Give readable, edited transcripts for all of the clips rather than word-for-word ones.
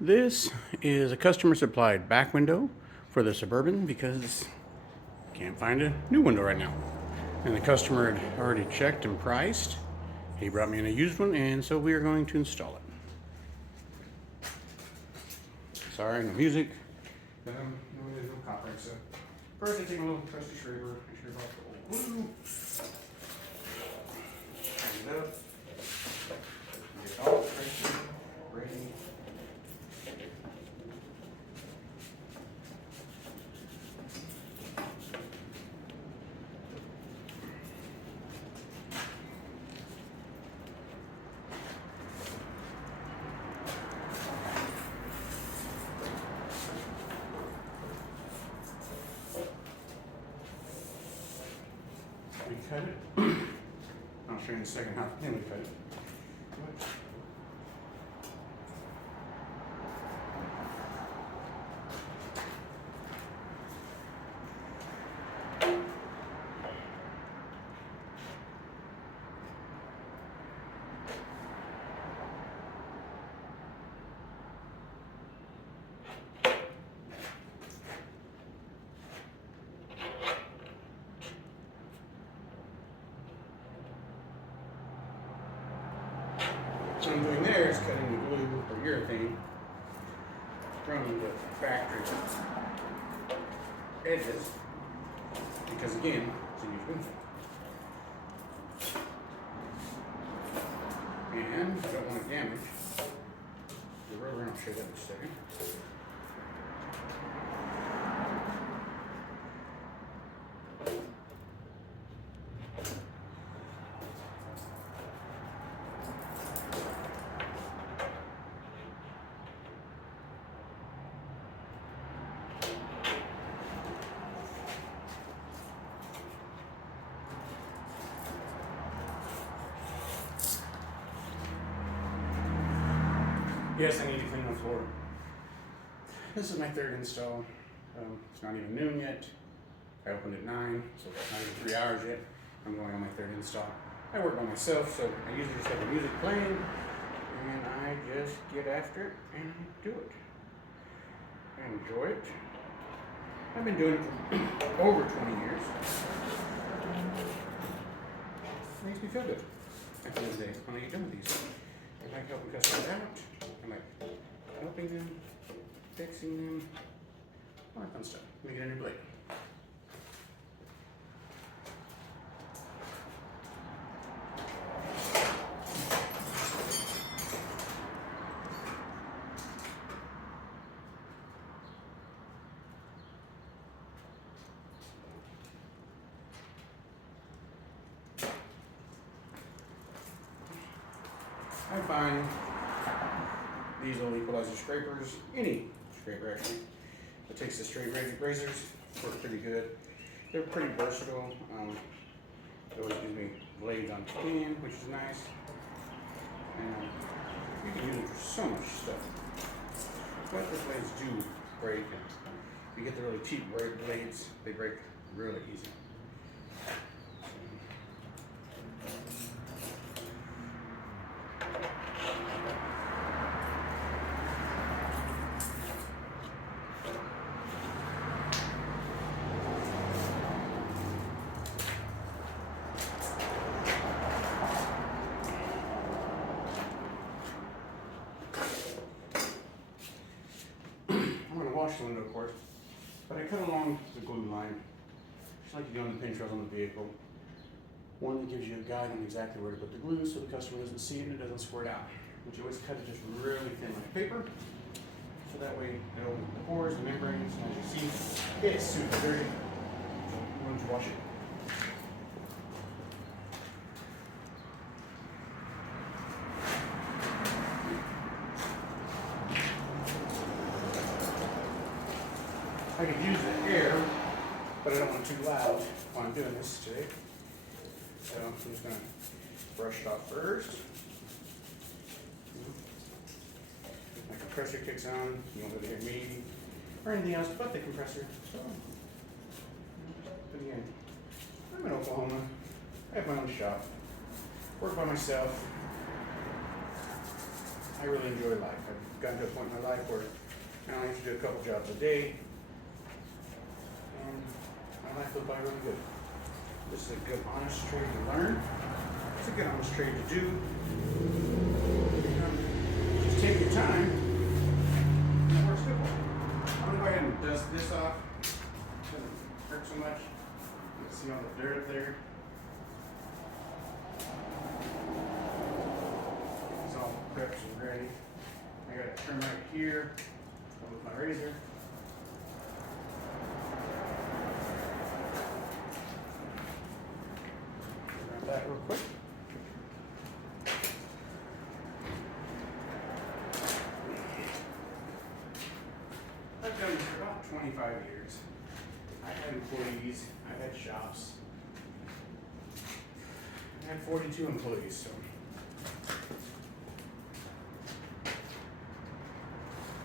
This is a customer supplied back window for the Suburban because can't find a new window right now. And the customer had already checked and priced. He brought me in a used one, and so we are going to install it. Sorry, no music. No, there's no copyright. So first I take a little trusty scraper, I scrape off the old glue. Tighten it up. Get it all ready. We cut it. I'll show you in a second how thin we cut it. What I'm doing there is cutting the glue or urethane from the factory edges because again, it's a used window. And I don't want to damage the rubber, and I'll show you that in a second. Yes, I need to clean the floor. This is my third install. It's not even noon yet. I opened at 9, so it's not even 3 hours yet. I'm going on my third install. I work by myself, so I usually just have the music playing, and I just get after it and do it. I enjoy it. I've been doing it for over 20 years. It makes me feel good at the end of the day when I get done with these. I like helping customers out. I like helping them, fixing them, all that fun stuff. Let me get a new blade. I find these little equalizer scrapers, any scraper actually, that takes the straight razors, work pretty good. They're pretty versatile. It always gives me blades on clean, which is nice. And you can use them for so much stuff. But the blades do break, and if you get the really cheap blades, they break really easy. Wash the window, of course, but I cut along the glue line, just like you do on the pinch rails on the vehicle. One that gives you a guide on exactly where to put the glue so the customer doesn't see it and it doesn't squirt out. But you always cut it just really thin like paper, so that way it opens the pores, the membranes, and as you see, it's super dirty, so you want to wash it. I could use the air, but I don't want it too loud while I'm doing this today. So I'm just going to brush it off first. My compressor kicks on. You won't be able to hear me or anything else but the compressor. So, but again, I'm in Oklahoma. I have my own shop. Work by myself. I really enjoy life. I've gotten to a point in my life where I only have to do a couple jobs a day, and my life will buy really good. This is a good, honest trade to learn. It's a good, honest trade to do. Just take your time, and it works good. I'm gonna go ahead and dust this off. It doesn't hurt so much. You can see all the dirt up there. It's all prepped and ready. I got a trim right here with my razor. Grab that real quick. I've done this for about 25 years. I had employees, I had shops. I had 42 employees, so.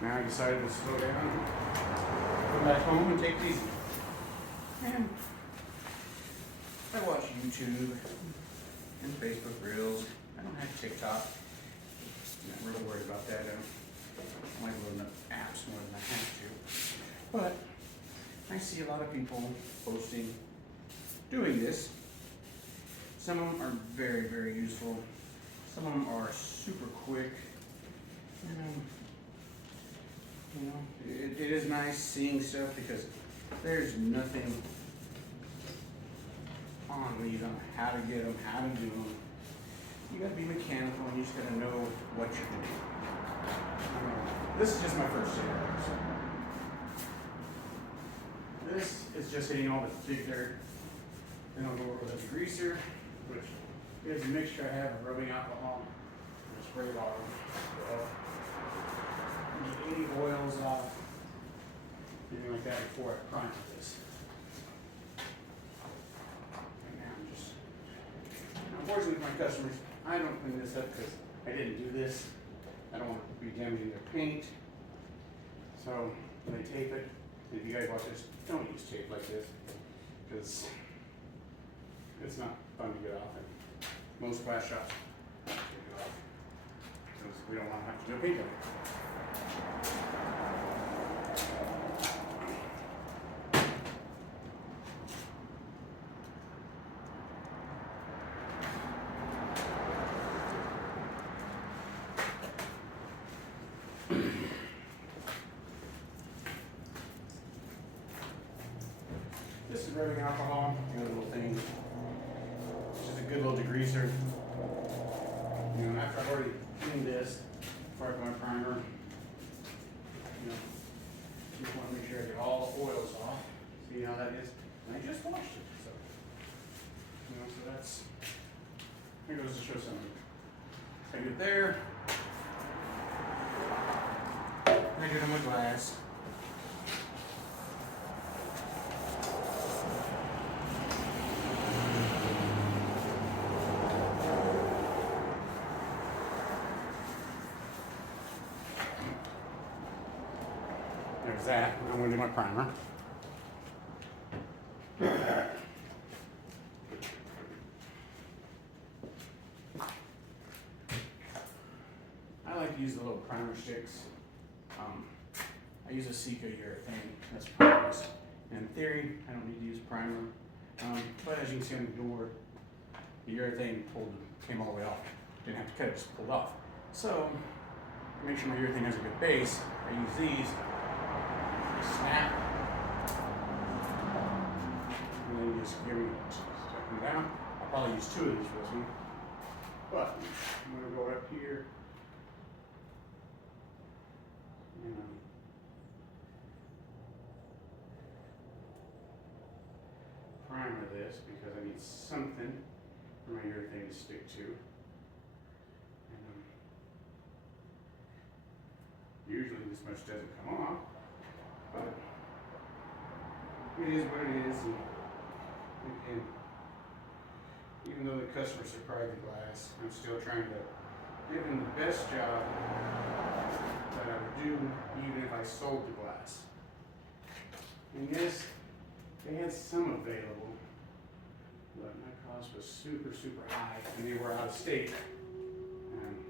Now I decided to slow down, come back home and take it easy. And I watch YouTube and Facebook Reels. I don't have TikTok. I'm not really worried about that. I like loading up apps more than I have to. But I see a lot of people posting, doing this. Some of them are very, very useful. Some of them are super quick. It is nice seeing stuff because there's nothing on these on how to get them, how to do them. You gotta be mechanical and you just gotta know what you're doing. This is just my first year. So this is just hitting all the big dirt. Then I'll go over with a degreaser, which is a mixture I have of rubbing alcohol and spray bottle. Get any oils off, anything like that before I prime this. Right now I'm just, unfortunately for my customers, I don't clean this up because I didn't do this. I don't want to be damaging their paint. So when they tape it, if you guys watch this, don't use tape like this because it's not fun to get off. And most glass shops take it off because we don't want to have to do a paint job. This is rubbing alcohol, a little thing. It's just a good little degreaser. You know, after I've already cleaned this, before I put my primer, you know, just want to make sure I get all the oils off. See how that is? And I just washed it, so. You know, so that's, here goes to show something. I get there. I get on my glass. There's that. I'm going to do my primer. I like to use the little primer sticks. I use a e6g urethane. That's primerless. In theory, I don't need to use primer. But as you can see on the door, the urethane came all the way off. Didn't have to cut it, just pulled off. So, to make sure my urethane has a good base, I use these. Snap, and then you just give me stuff them down. I'll probably use 2 of these for this one, but I'm going to go up here and primer this because I need something for my urethane to stick to. And usually this much doesn't come off. But it is what it is, and even though the customer supplied the glass, I'm still trying to give them the best job that I would do even if I sold the glass. And yes, they had some available, but my cost was super, super high, and they were out of state,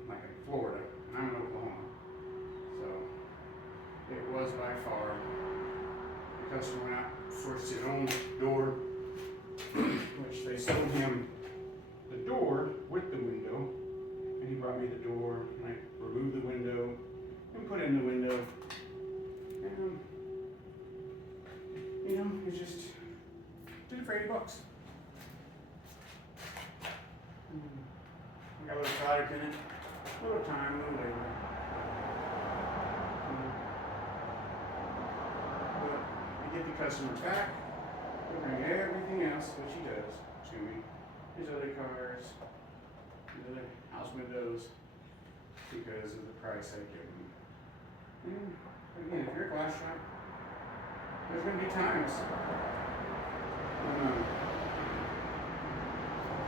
like in Florida. And I'm in Oklahoma. So it was by far. The customer went out, sourced his own door, which they sold him the door with the window. And he brought me the door, and I removed the window and put in the window. And, it just did it for $80. I got a little product in it, a little time, a little labor. But I get the customer back, I bring everything else, which he does to me, his other cars, his other house windows, because of the price I give him. And again, if you're a glass shop, there's going to be times when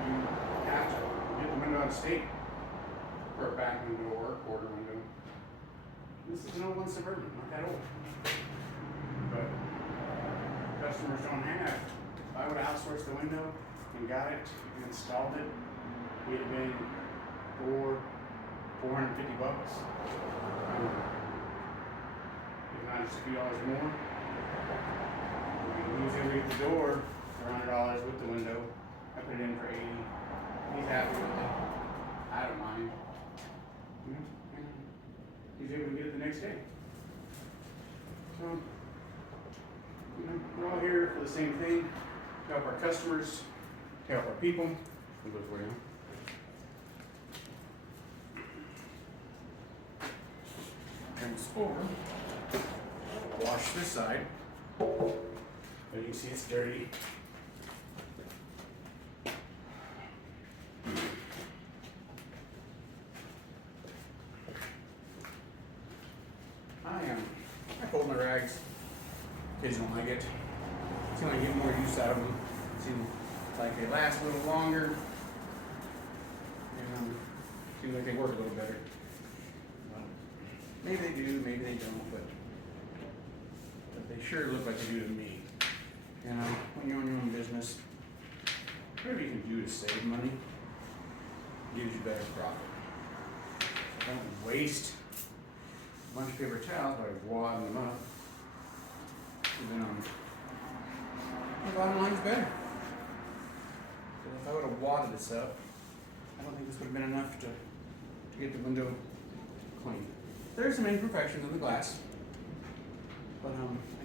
you have to get the window out of state for a back window or a quarter window. This is an old one Suburban, not that old. But customers don't have. If I would have outsourced the window and got it and installed it, it'd have been $450. If not just a few dollars more. He's gonna get the door for $100 with the window. I put it in for $80. He's happy with it. I don't mind. And he's able to get it the next day. So, we're all here for the same thing. To help our customers, to help our people. We look for you. Turn this over. Wash this side. But you can see it's dirty. I fold my rags. Kids don't like it. Seem like I get more use out of them. Seem like they last a little longer. And seems like they work a little better. Maybe they do, maybe they don't, but they sure look like they do to me. When you're on your own business, whatever you can do to save money gives you better profit. Don't waste a bunch of paper towels by wadding them up. And then the bottom line's better. So if I would have wadded this up, I don't think this would have been enough to get the window clean. There's some imperfections in the glass, but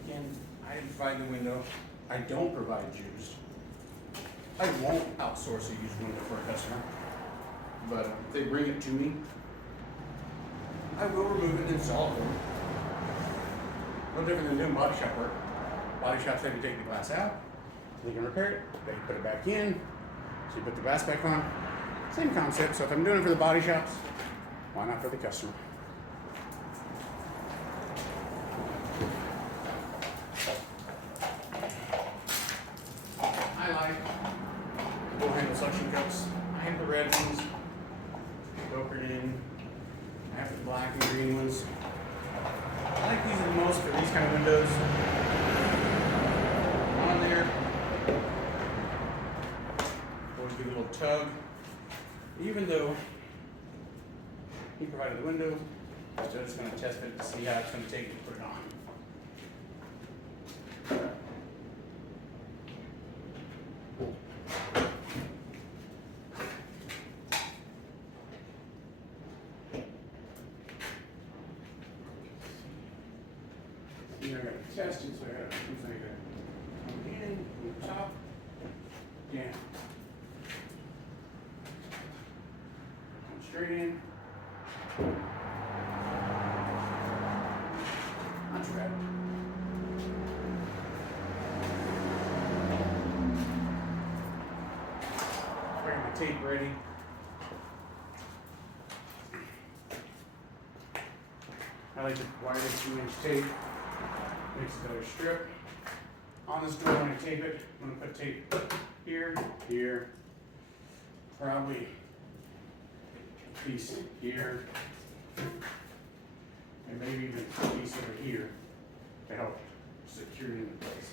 again, I didn't provide the window. I don't provide used. I won't outsource a used window for a customer, but if they bring it to me, I will remove it and install it. No different than doing body shop work. Body shops have to take the glass out, they can repair it, they can put it back in, so you put the glass back on. Same concept, so if I'm doing it for the body shops, why not for the customer? I like door handle suction cups. I have the red ones, brokered in. I have the black and green ones. I like these the most for these kind of windows. On there, always give it a little tug. Even though he provided the window, so it's going to test it to see how it's going to take to put it on. I got to test it, so I got to come in, move top, down. Come straight in. Not too bad. Bring my tape ready. I like to wire this 2-inch tape. Makes a better strip. On this door, when I tape it, I'm going to put tape here, here, probably a piece here, and maybe even a piece over here to help secure it into place.